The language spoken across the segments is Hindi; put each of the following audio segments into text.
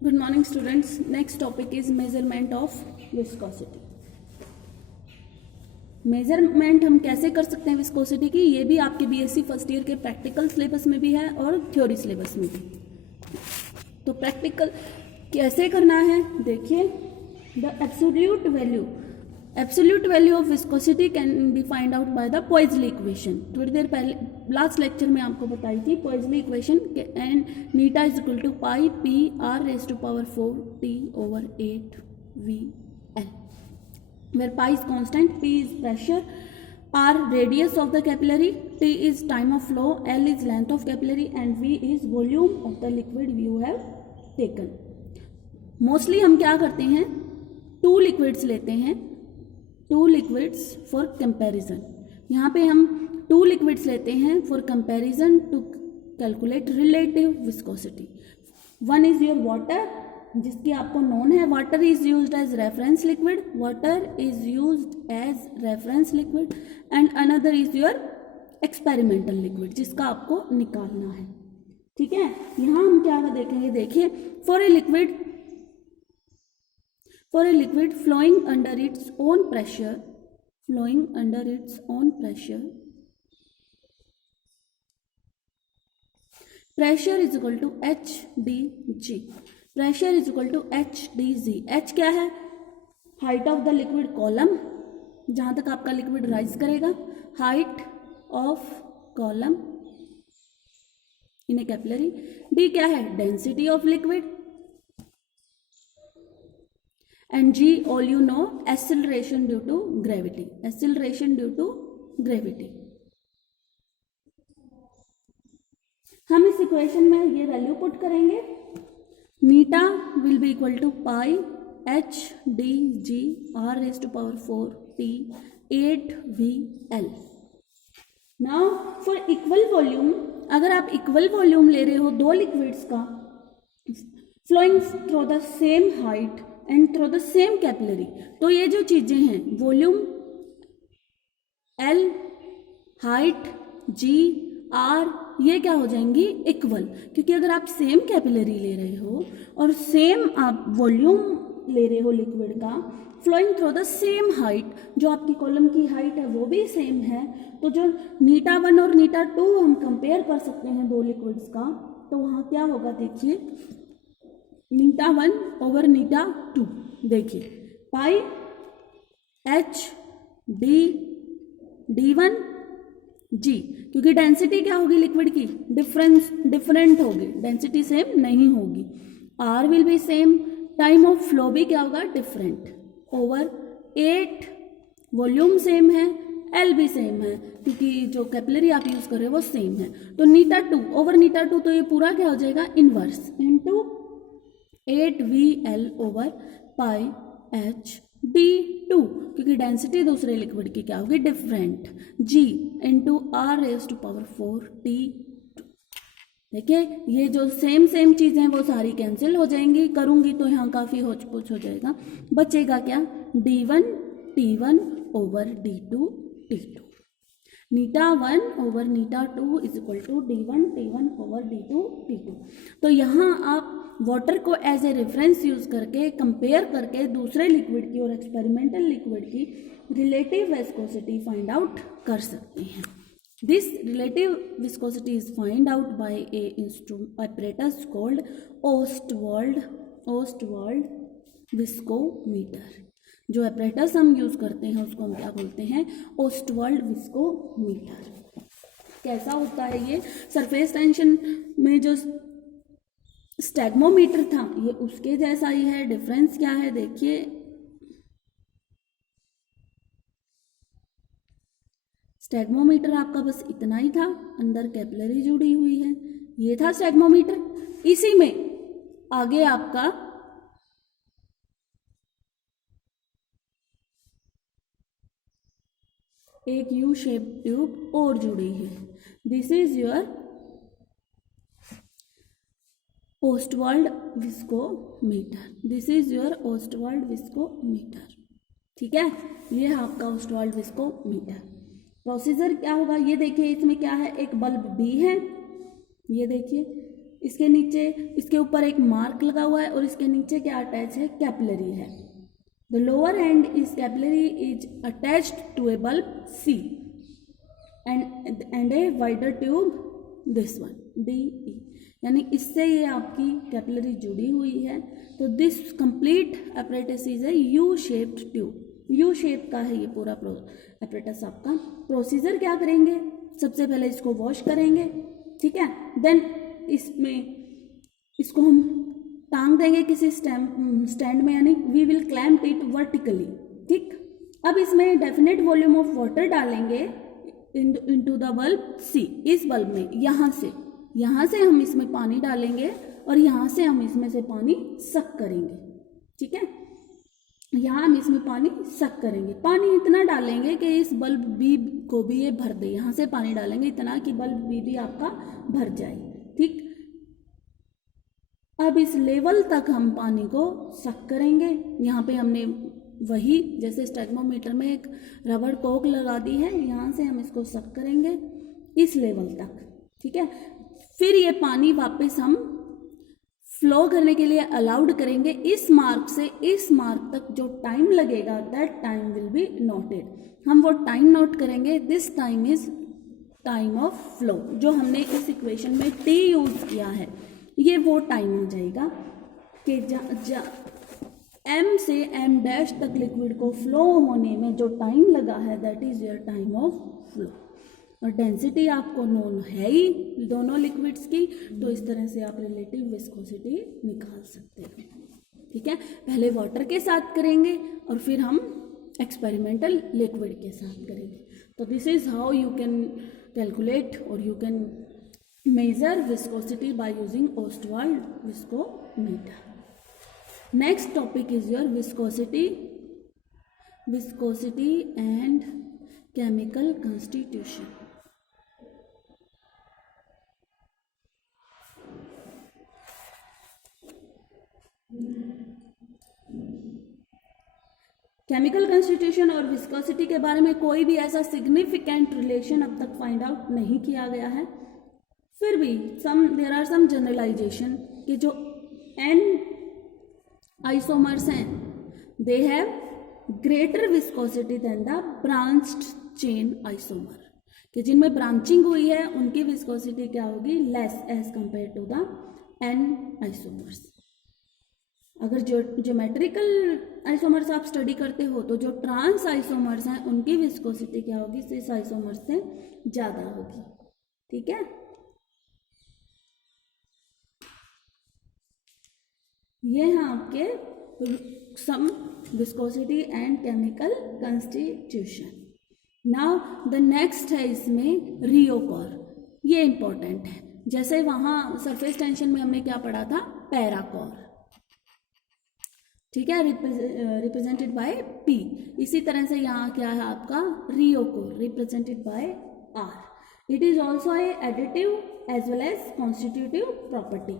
Good morning students. Next topic is measurement of viscosity. Measurement हम कैसे कर सकते हैं विस्कोसिटी की, ये भी आपके बीएससी फर्स्ट ईयर के प्रैक्टिकल सिलेबस में भी है और थ्योरी सिलेबस में भी। तो प्रैक्टिकल कैसे करना है देखिए, the absolute value of viscosity can be find out by the Poiseuille equation. थोड़ी देर पहले लास्ट लेक्चर में आपको बताई थी Poiseuille equation, and eta is equal to pi P R raise to power 4 T over 8 V L, where pi is constant, p is pressure, r radius of the capillary, t is time of flow, l is length of capillary and v is volume of the liquid you have taken. Mostly हम क्या करते हैं, टू लिक्विड्स लेते हैं, टू लिक्विड्स फॉर कंपैरिजन। यहाँ पे हम टू लिक्विड्स लेते हैं for comparison to calculate relative viscosity. One is your water, जिसकी आपको नोन है, water is used as reference liquid, and another is your experimental liquid, जिसका आपको निकालना है। ठीक है, यहां हम क्या देखेंगे, देखिए for a liquid flowing under its own pressure is equal to HdG। Pressure is equal to HdG। H क्या है, height of the liquid column, जहां तक आपका लिक्विड राइज करेगा, height of column in a capillary. D क्या है, density of liquid, and G all you know, acceleration due to gravity. हम इस इक्वेशन में ये वैल्यू पुट करेंगे, eta will be equal to pi HdG r raise to power 4 t 8 VL। Now for equal volume, अगर आप इक्वल वॉल्यूम ले रहे हो दो लिक्विड्स का, flowing through the same height and through the same capillary, तो ये जो चीजें हैं volume L, height G, R, ये क्या हो जाएंगी, इक्वल। क्योंकि अगर आप सेम कैपिलरी ले रहे हो और सेम आप वॉल्यूम ले रहे हो लिक्विड का, flowing through the same height, जो आपकी कॉलम की हाइट है वो भी सेम है, तो जो नीटा 1 और नीटा 2 हम कंपेयर कर सकते हैं दो लिक्विड्स का, तो वहाँ क्या होगा देखिए, नीटा 1 ओवर नीटा 2, देखिए पाई HdD1 G, क्योंकि डेंसिटी क्या होगी लिक्विड की, डिफरेंट होगी, डेंसिटी सेम नहीं होगी। R will be same, time of flow भी क्या होगा, डिफरेंट, ओवर 8, वॉल्यूम सेम है, L भी सेम है, क्योंकि जो कैपिलरी आप यूज कर रहे हो वो सेम है। तो नीटा 2 ओवर नीटा 2, तो ये पूरा क्या हो जाएगा, इनवर्स इनटू 8VL ओवर पाई HdD2, क्योंकि डेंसिटी दूसरे लिक्विड की क्या होगी, different, G into R raise to power 4 T2। देखिए ये जो सेम चीजें वो सारी कैंसिल हो जाएंगी, करूंगी तो यहाँ काफी होच-पोच हो जाएगा, बचेगा क्या, D1 T1 over D2 T2। Neeta 1 over Neeta 2 is equal to D1 T1 over D2 T2। तो यहाँ आप वाटर को एज ए रेफरेंस यूज करके, कंपेयर करके दूसरे लिक्विड की और एक्सपेरिमेंटल लिक्विड की रिलेटिव विस्कोसिटी फाइंड आउट कर सकते हैं। This relative viscosity is find out bye A apparatus called Ostwald viscometer. जो apparatus हम यूज करते हैं उसको हम क्या बोलते हैं, ओस्टवाल्ड विस्कोमीटर। कैसा होता है ये, सरफेस टेंशन में जो स्टैग्मोमीटर था ये उसके जैसा ही है। डिफरेंस क्या है देखिए, स्टैग्मोमीटर आपका बस इतना ही था, अंदर कैपिलरी जुड़ी हुई है, ये था स्टैग्मोमीटर। इसी में आगे आपका एक यू शेप ट्यूब और जुड़ी है, this is your Ostwald viscometer. ठीक है, ये है आपका ओस्टवाल्ड विस्कोमीटर। प्रोसीजर क्या होगा ये देखिए, इसमें क्या है, एक बल्ब B है, ये देखिए इसके नीचे, इसके ऊपर एक मार्क लगा हुआ है और इसके नीचे क्या अटैच है, कैपिलरी है। The lower end is capillary is attached to a bulb C and a wider tube this one D E, यानी इससे ये आपकी कैपिलरी जुड़ी हुई है। तो this complete apparatus is a U shaped tube. U shape का है ये पूरा apparatus आपका। प्रोसीजर क्या करेंगे, सबसे पहले इसको वॉश करेंगे, ठीक है, देन इसको हम टांग देंगे किसी स्टैंड में, यानी we will clamp it vertically, ठीक। अब इसमें डेफिनेट वॉल्यूम ऑफ वाटर डालेंगे इनटू द बल्ब सी, इस बल्ब में, यहाँ से हम इसमें पानी डालेंगे और यहाँ से हम इसमें से पानी सक करेंगे, ठीक है। यहाँ हम इसमें पानी सक करेंगे, पानी इतना डालेंगे कि इस बल्ब बी को भी ये भर दे। यहाँ से पानी डालेंगे इतना कि बल्ब बी भी आपका भर जाए, ठीक। अब इस लेवल तक हम पानी को सक करेंगे। यहाँ पे हमने वही जैसे स्टेगमोमीटर में एक रबड़ कोक लगा दी है, यहाँ से हम इसको सक करेंगे इस लेवल तक, ठीक है। फिर ये पानी वापस हम फ्लो करने के लिए अलाउड करेंगे। इस मार्क से इस मार्क तक जो टाइम लगेगा that time will be noted. हम वो टाइम नोट करेंगे, this time is time of flow. जो हमने इस इक्वेशन में टी यूज किया है, ये वो टाइम हो जाएगा कि एम से एम डैश तक लिक्विड को फ्लो होने में जो टाइम लगा है that is your time of flow. और डेंसिटी आपको नोन है ही दोनों लिक्विड्स की, तो इस तरह से आप रिलेटिव विस्कोसिटी निकाल सकते हैं, ठीक है। पहले वाटर के साथ करेंगे और फिर हम एक्सपेरिमेंटल लिक्विड के साथ करेंगे। तो this is how you can calculate और you can measure viscosity by using Ostwald viscometer. Next topic is your viscosity and chemical constitution. Chemical constitution और विस्कोसिटी के बारे में कोई भी ऐसा सिग्निफिकेंट रिलेशन अब तक फाइंड आउट नहीं किया गया है। फिर भी देयर आर सम जनरलाइजेशन कि जो एन आइसोमर्स हैं they have greater viscosity than the branched chain isomer, कि जिनमें ब्रांचिंग हुई है उनकी विस्कोसिटी क्या होगी, less as compare to the n isomers. अगर जो ज्योमेट्रिकल आइसोमर्स आप स्टडी करते हो तो जो ट्रांस आइसोमर्स हैं उनकी विस्कोसिटी क्या होगी, सिस आइसोमर्स से ज़्यादा होगी, ठीक है। ये हैं आपके some viscosity and chemical constitution. Now the next है इसमें रियोकोर। ये इंपॉर्टेंट है, जैसे वहाँ सरफेस टेंशन में हमने क्या पढ़ा था, पैराकोर, ठीक है, रिप्रेजेंटेड बाय पी। इसी तरह से यहाँ क्या है आपका rheochor, represented by R. It is also a additive as well as constitutive property,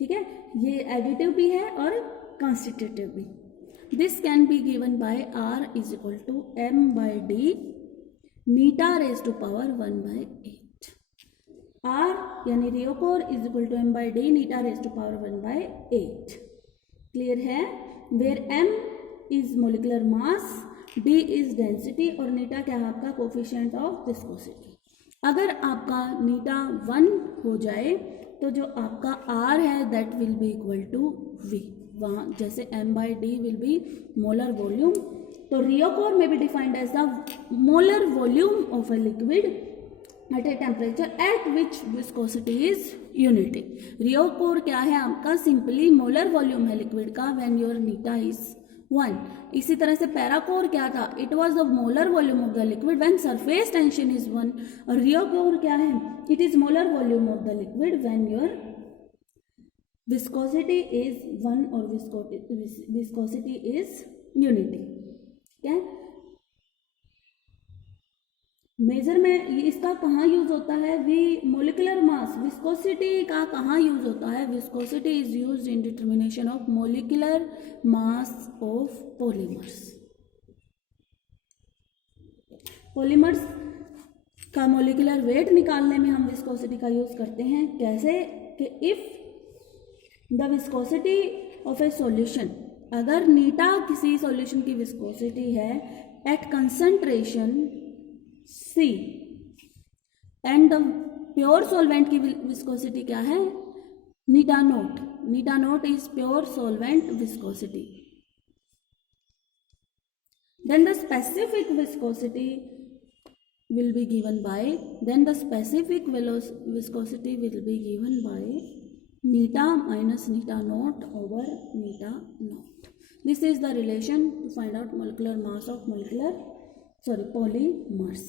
ठीक है। ये एडिटिव भी है और कॉन्स्टिट्यूटिव भी। This can be given by R is equal to M by D eta raise to power 1/8। R यानी rheochor is equal to M by D eta raise to power 1/8। Clear है। Where M is molecular mass, D is density और नीटा क्या है आपका कोफिशिएंट ऑफ विस्कोसिटी। अगर आपका नीटा 1 हो जाए तो जो आपका आर है that will be equal to V. वहाँ जैसे M by D will be molar volume, तो rheochor may be defined as the molar volume of a liquid at a temperature at which viscosity is unity. Rheochor क्या है आपका, सिंपली मोलर वॉल्यूम है लिक्विड का व्हेन योर नीटा इज 1। इसी तरह से पैराकोर क्या था, it was the molar volume of the liquid when surface tension is 1। और रियोकोर क्या है, it is molar volume of the liquid when your viscosity is 1 और विस्कोसिटी इज यूनिटी, ठीक है। मेजर में इसका कहाँ यूज होता है, मोलिकुलर मास, विस्कोसिटी का कहाँ यूज होता है, viscosity is used in determination of molecular mass of polymers. Polymers का मोलिकुलर वेट निकालने में हम विस्कोसिटी का यूज करते हैं। कैसे कि if the viscosity of a solution, अगर नीटा किसी सॉल्यूशन की विस्कोसिटी है at concentration C and the pure solvent की विस्कोसिटी क्या है, eta naught. Eta naught is pure solvent viscosity. Then the specific viscosity will be given by, then the specific viscosity will be given by neta minus neta naught over neta naught. This is the relation to find out molecular mass of polymers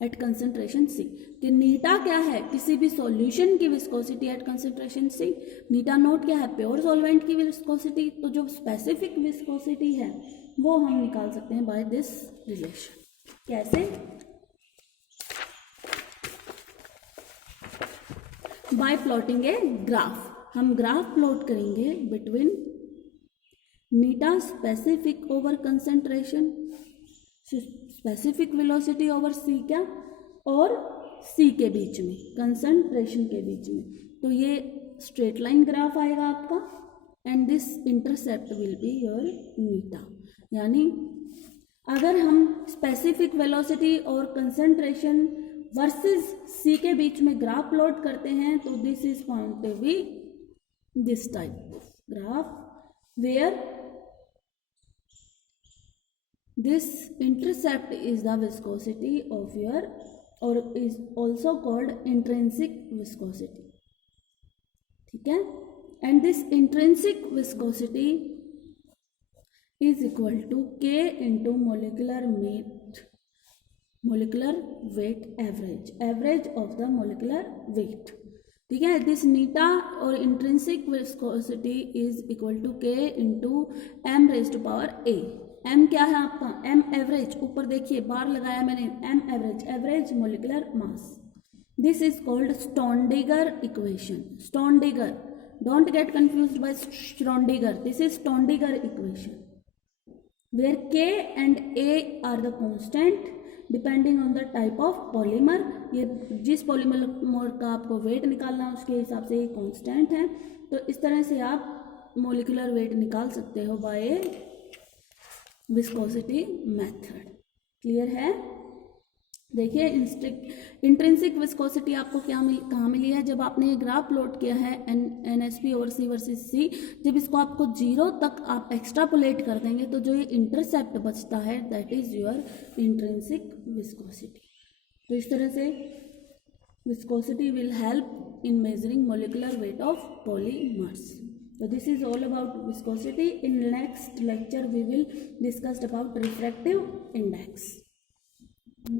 at concentration C. कि नीटा क्या है, किसी भी सॉल्यूशन की विस्कोसिटी एट कंसेंट्रेशन C. नीटा नोट क्या है, प्योर सॉल्वेंट की विस्कोसिटी. तो जो स्पेसिफिक विस्कोसिटी है वो हम निकाल सकते हैं बाय दिस रिलेशन. कैसे, बाय प्लॉटिंग ए ग्राफ. हम ग्राफ प्लॉट करेंगे between eta specific over concentration, specific velocity over C क्या, और सी के बीच में, कंसेंट्रेशन के बीच में. तो ये स्ट्रेट लाइन ग्राफ आएगा आपका and this intercept will be your eta. यानी अगर हम स्पेसिफिक वेलोसिटी और कंसंट्रेशन वर्सेस सी के बीच में ग्राफ प्लॉट करते हैं तो this is going to be this type of graph where this intercept is the viscosity of your, और is also called intrinsic viscosity. ठीक है, and this intrinsic viscosity is equal to K into molecular weight average of the molecular weight. ठीक है, दिस नीटा और intrinsic viscosity is equal to K into m raise to power A. m क्या है आपका, m एवरेज, ऊपर देखिए बार लगाया मैंने, m average molecular mass. This is called Staudinger equation. Staudinger, don't get confused by Schrodinger, this is Staudinger equation where K and A are the constant depending on the type of polymer. ये जिस पॉलीमर का आपको वेट निकालना है उसके हिसाब से ये कांस्टेंट है. तो इस तरह से आप मोलिकुलर वेट निकाल सकते हो बाय विस्कोसिटी मेथड. क्लियर है. देखिए इंट्रिंसिक विस्कोसिटी आपको कहाँ मिली है, जब आपने ये ग्राफ प्लॉट किया है NSP over C versus C. जब इसको आपको 0 तक आप एक्स्ट्रापोलेट कर देंगे तो जो ये इंटरसेप्ट बचता है that is your intrinsic viscosity. तो इस तरह से viscosity will help in measuring molecular weight of polymers. So this is all about viscosity. In next lecture we will discuss about refractive index.